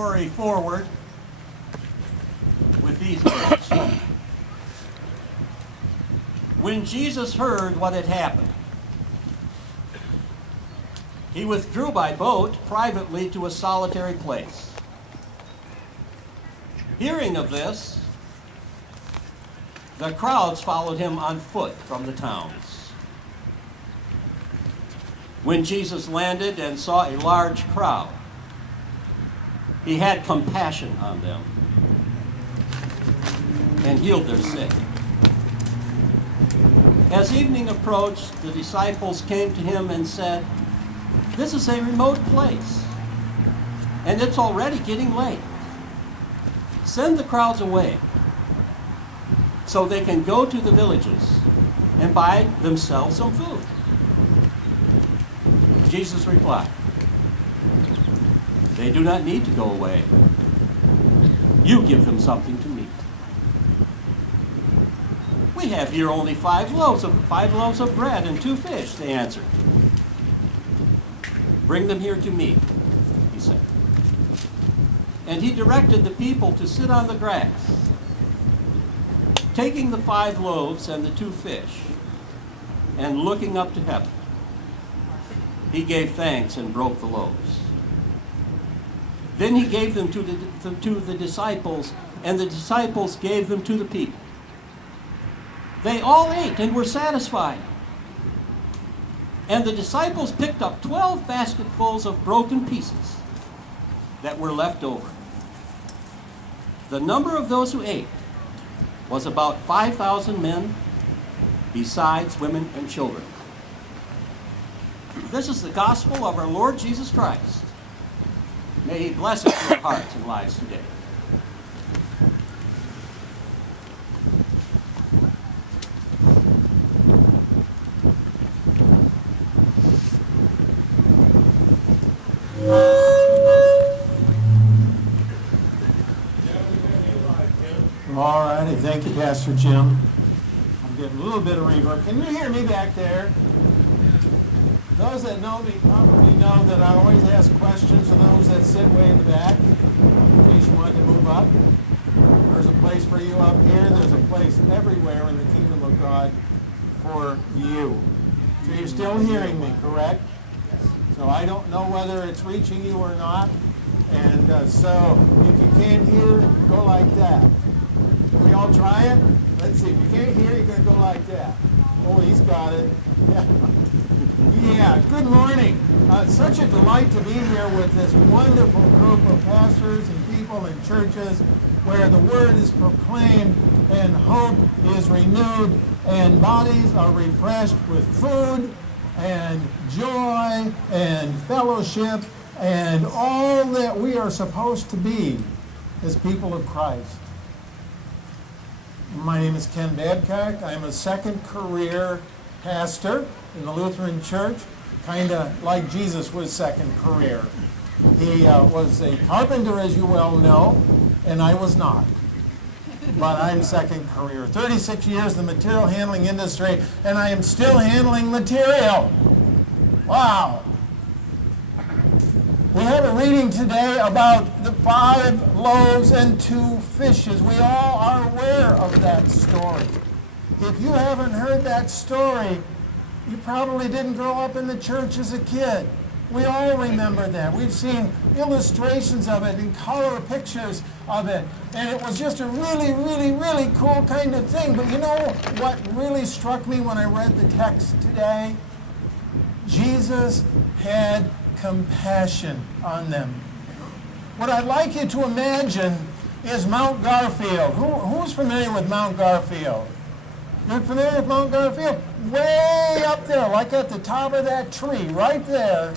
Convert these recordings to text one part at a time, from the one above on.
story forward with these words. When Jesus heard what had happened, he withdrew by boat privately to a solitary place. Hearing of this, the crowds followed him on foot from the towns. When Jesus landed and saw a large crowd, he had compassion on them and healed their sick. As evening approached, the disciples came to him and said, "This is a remote place, and it's already getting late. Send the crowds away so they can go to the villages and buy themselves some food." Jesus replied, "They do not need to go away. You give them something to eat." "We have here only five loaves of bread and 2 fish," they answered. "Bring them here to me," he said. And he directed the people to sit on the grass. Taking the 5 loaves and the 2 fish, and looking up to heaven, he gave thanks and broke the loaves. Then he gave them to the disciples, and the disciples gave them to the people. They all ate and were satisfied. And the disciples picked up 12 basketfuls of broken pieces that were left over. The number of those who ate was about 5,000 men, besides women and children. This is the gospel of our Lord Jesus Christ. May he bless it to our hearts and lives today. All righty, thank you, Pastor Jim. I'm getting a little bit of reverb. Can you hear me back there? Those that know me probably know that I always ask questions of those that sit way in the back, in case you want to move up. There's a place for you up here. There's a place everywhere in the kingdom of God for you. So you're still hearing me, correct? So I don't know whether it's reaching you or not. And so if you can't hear, go like that. Can we all try it? Let's see. If you can't hear, you're going to go like that. Oh, he's got it. Yeah. Yeah, good morning. Such a delight to be here with this wonderful group of pastors and people and churches where the word is proclaimed and hope is renewed and bodies are refreshed with food and joy and fellowship and all that we are supposed to be as people of Christ. My name is Ken Babcock. I'm a second career pastor in the Lutheran Church, kind of like Jesus was second career. He was a carpenter, as you well know, and I was not. But I'm second career. 36 years in the material handling industry, and I am still handling material. Wow. We have a reading today about the 5 loaves and 2 fishes. We all are aware of that story. If you haven't heard that story, you probably didn't grow up in the church as a kid. We all remember that. We've seen illustrations of it and color pictures of it. And it was just a really, really, really cool kind of thing. But you know what really struck me when I read the text today? Jesus had compassion on them. What I'd like you to imagine is Mount Garfield. Who's familiar with Mount Garfield? You're familiar with Mount Garfield? Way up there, like at the top of that tree, right there,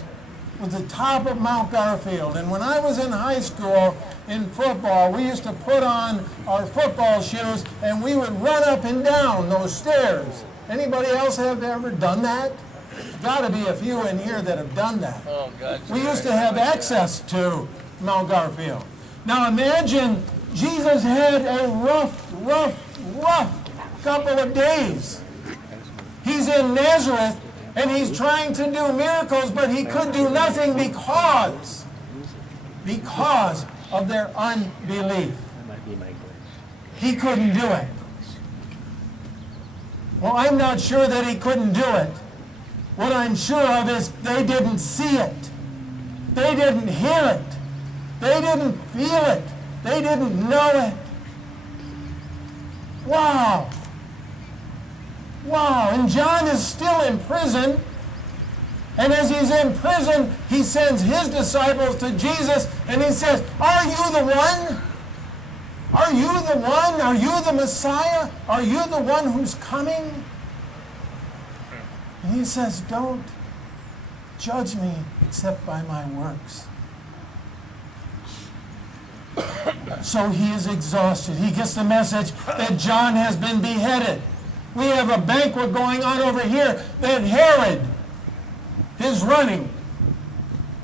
was the top of Mount Garfield. And when I was in high school in football, we used to put on our football shoes and we would run up and down those stairs. Anybody else have ever done that? Got to be a few in here that have done that. Oh, God. We used to have access to Mount Garfield. Now imagine Jesus had a rough couple of days. He's in Nazareth and he's trying to do miracles, but he could do nothing because of their unbelief. That might be my glitch. He couldn't do it. Well, I'm not sure that he couldn't do it. What I'm sure of is they didn't see it. They didn't hear it. They didn't feel it. They didn't know it. Wow. Wow. And John is still in prison. And as he's in prison, he sends his disciples to Jesus and he says, "Are you the one? Are you the one? Are you the Messiah? Are you the one who's coming?" And he says, "Don't judge me except by my works." So he is exhausted. He gets the message that John has been beheaded. We have a banquet going on over here that Herod is running.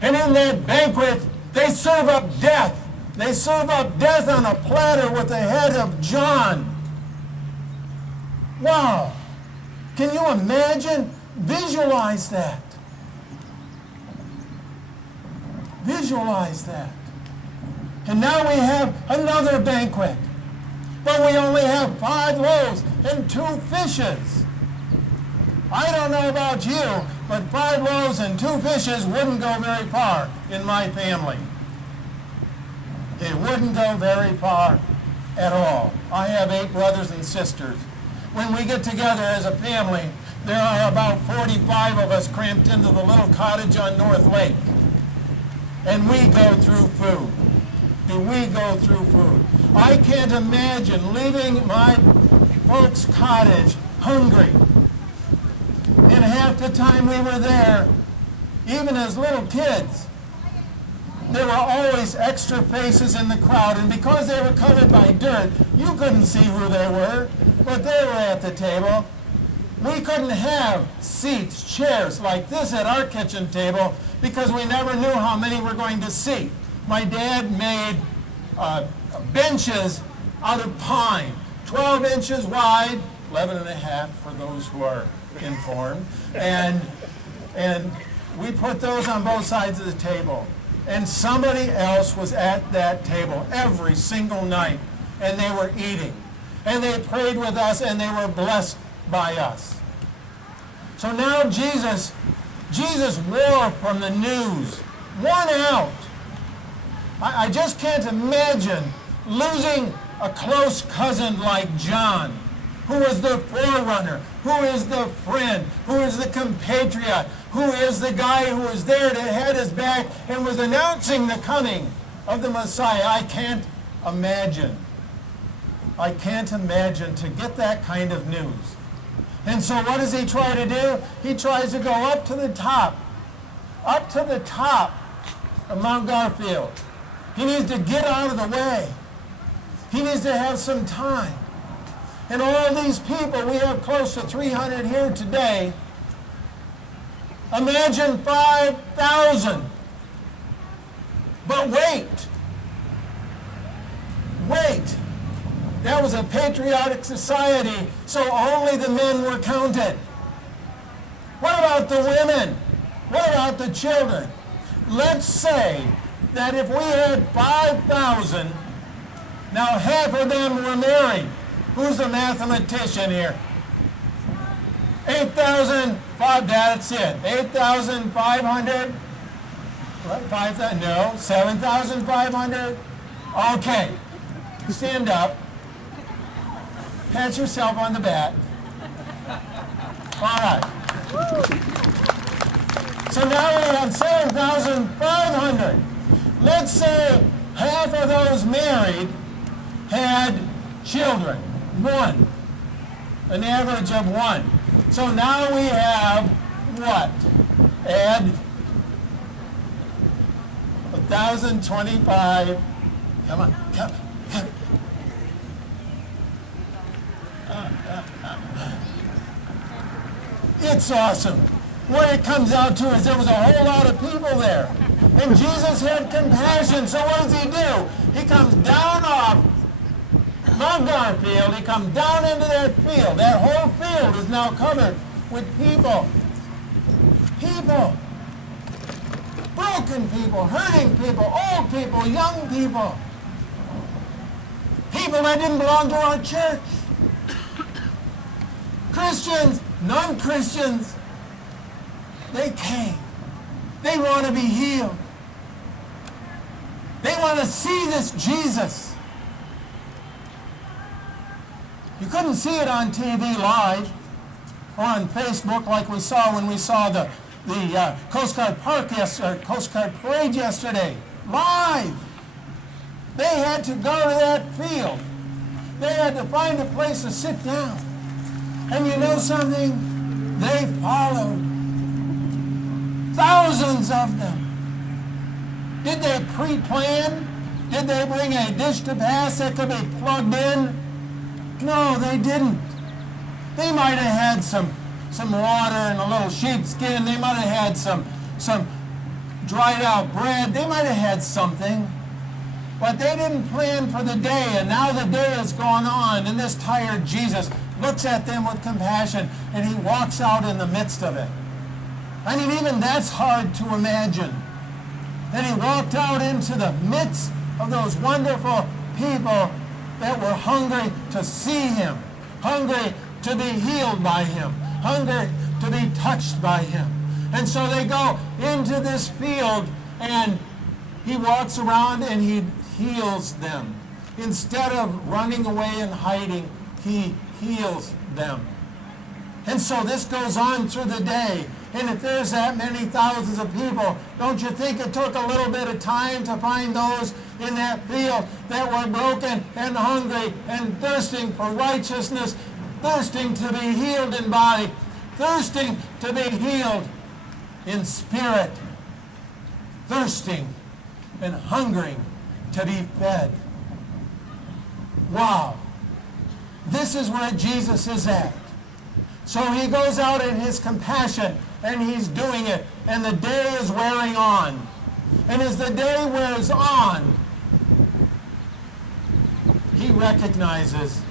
And in that banquet, they serve up death. They serve up death on a platter with the head of John. Wow. Can you imagine? Visualize that. Visualize that. And now we have another banquet. But we only have 5 loaves and 2 fishes. I don't know about you, but 5 loaves and 2 fishes wouldn't go very far in my family. It wouldn't go very far at all. I have 8 brothers and sisters. When we get together as a family, there are about 45 of us cramped into the little cottage on North Lake. And we go through food. Do we go through food? I can't imagine leaving my folks' cottage hungry. And half the time we were there, even as little kids, there were always extra faces in the crowd. And because they were covered by dirt, you couldn't see who they were, but they were at the table. We couldn't have seats, chairs like this at our kitchen table because we never knew how many were going to seat. My dad made benches out of pine, 12 inches wide, 11 and a half for those who are informed, and we put those on both sides of the table. And somebody else was at that table every single night, and they were eating. And they prayed with us, and they were blessed by us. So now Jesus wore from the news, worn out. I just can't imagine losing a close cousin like John, who is the forerunner, who is the friend, who is the compatriot, who is the guy who was there to head his back and was announcing the coming of the Messiah. I can't imagine. I can't imagine to get that kind of news. And so what does he try to do? He tries to go up to the top of Mount Garfield. He needs to get out of the way. He needs to have some time. And all these people, we have close to 300 here today. Imagine 5,000. But wait. That was a patriotic society, so only the men were counted. What about the women? What about the children? Let's say that if we had 5,000, now half of them were married. Who's the mathematician here? 8,005, that's it. 8,500? 5,000, no, 7,500? Okay, stand up. Pat yourself on the back. All right. So now we have 7,500. Let's say half of those married had children. 1. An average of 1. So now we have what? Add 1,025. Come on. It's awesome. What it comes out to is there was a whole lot of people there. And Jesus had compassion. So what does he do? He comes down off Mount Garfield. He comes down into that field. That whole field is now covered with people. People. broken people, hurting people, old people, young people. People that didn't belong to our church. Christians, non-Christians, they came. They want to be healed. They want to see this Jesus. You couldn't see it on TV live or on Facebook like we saw when we saw the Coast Guard Coast Guard Parade yesterday. Live. They had to go to that field. They had to find a place to sit down. And you know something? They followed. Thousands of them. Did they pre-plan? Did they bring a dish to pass that could be plugged in? No, they didn't. They might have had some water and a little sheepskin. They might have had some dried out bread. They might have had something. But they didn't plan for the day, and now the day has gone on, and this tired Jesus looks at them with compassion, and he walks out in the midst of it. I mean, even that's hard to imagine. That he walked out into the midst of those wonderful people that were hungry to see him, hungry to be healed by him, hungry to be touched by him. And so they go into this field, and he walks around and he heals them. Instead of running away and hiding, he heals them. And so this goes on through the day. And if there's that many thousands of people, don't you think it took a little bit of time to find those in that field that were broken and hungry and thirsting for righteousness, thirsting to be healed in body, thirsting to be healed in spirit, thirsting and hungering to be fed? Wow. This is where Jesus is at. So he goes out in his compassion, and he's doing it, and the day is wearing on. And as the day wears on, he recognizes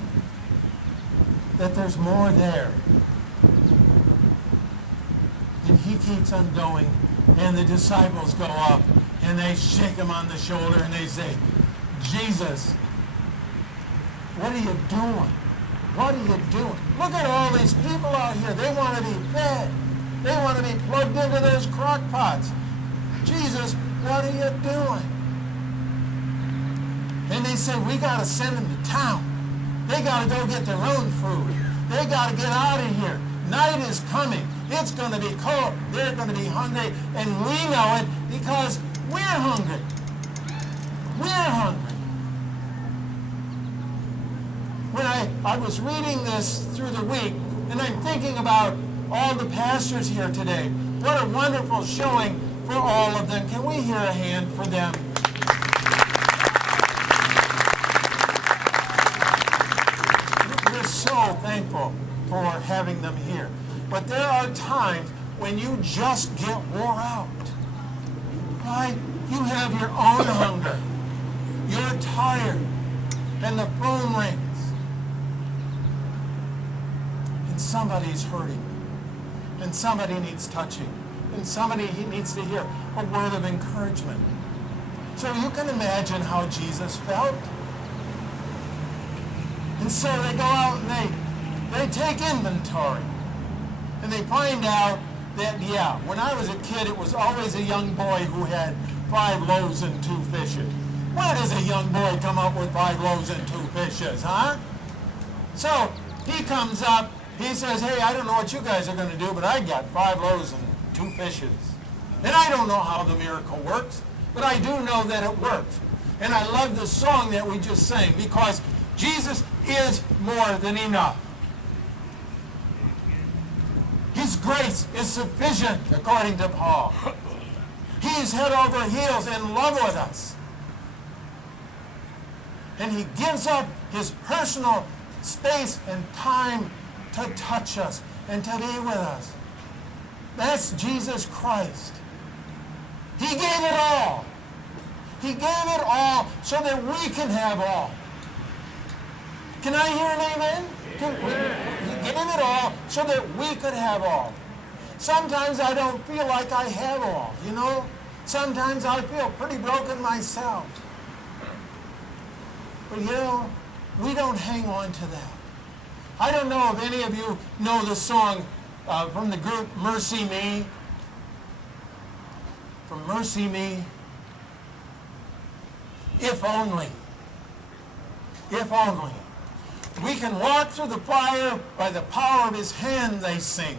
that there's more there. And he keeps on going, and the disciples go up, and they shake him on the shoulder, and they say, Jesus, what are you doing? What are you doing? Look at all these people out here. They want to be fed. They want to be plugged into those crock pots. Jesus, what are you doing? And they say, we got to send them to town. They got to go get their own food. They got to get out of here. Night is coming. It's going to be cold. They're going to be hungry. And we know it because we're hungry. We're hungry. When I was reading this through the week, and I'm thinking about all the pastors here today. What a wonderful showing for all of them. Can we hear a hand for them? We're so thankful for having them here. But there are times when you just get wore out. Right? You have your own hunger. You're tired. And the phone rings. And somebody's hurting. And somebody needs touching. And somebody needs to hear a word of encouragement. So you can imagine how Jesus felt. And so they go out and they take inventory. And they find out that, yeah, when I was a kid, it was always a young boy who had 5 loaves and 2 fishes. Where does a young boy come up with 5 loaves and 2 fishes, huh? So he comes up. He says, hey, I don't know what you guys are going to do, but I got 5 loaves and 2 fishes. And I don't know how the miracle works, but I do know that it works. And I love the song that we just sang because Jesus is more than enough. His grace is sufficient, according to Paul. He is head over heels in love with us. And he gives up his personal space and time to touch us and to be with us. That's Jesus Christ. He gave it all. He gave it all so that we can have all. Can I hear an amen? He gave it all so that we could have all. Sometimes I don't feel like I have all, you know? Sometimes I feel pretty broken myself. But we don't hang on to that. I don't know if any of you know the song from the group Mercy Me. From Mercy Me. If only. If only. We can walk through the fire by the power of his hand, they sing.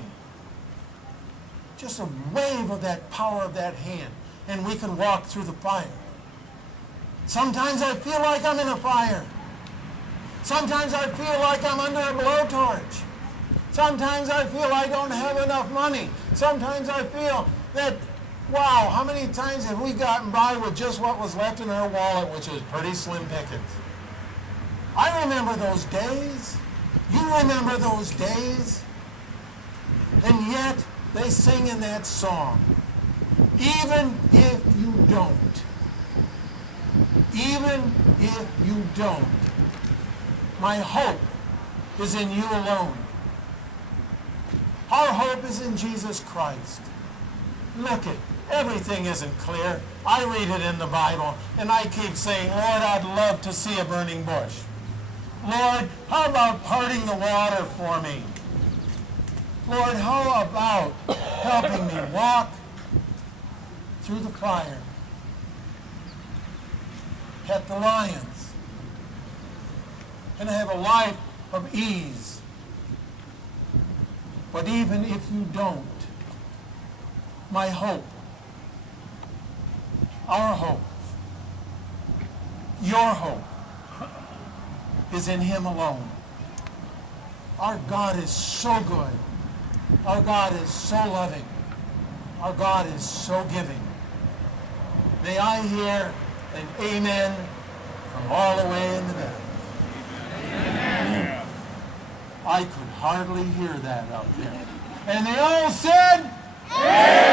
Just a wave of that power of that hand, and we can walk through the fire. Sometimes I feel like I'm in a fire. Sometimes I feel like I'm under a blowtorch. Sometimes I feel I don't have enough money. Sometimes I feel that, wow, how many times have we gotten by with just what was left in our wallet, which is pretty slim pickings? I remember those days. You remember those days. And yet, they sing in that song, even if you don't. Even if you don't. My hope is in you alone. Our hope is in Jesus Christ. Look it, everything isn't clear. I read it in the Bible, and I keep saying, Lord, I'd love to see a burning bush. Lord, how about parting the water for me? Lord, how about helping me walk through the fire? Pet the lions. And have a life of ease. But even if you don't, my hope, our hope, your hope, is in him alone. Our God is so good. Our God is so loving. Our God is so giving. May I hear an amen from all the way in the back. Amen. I could hardly hear that up there. And they all said, amen.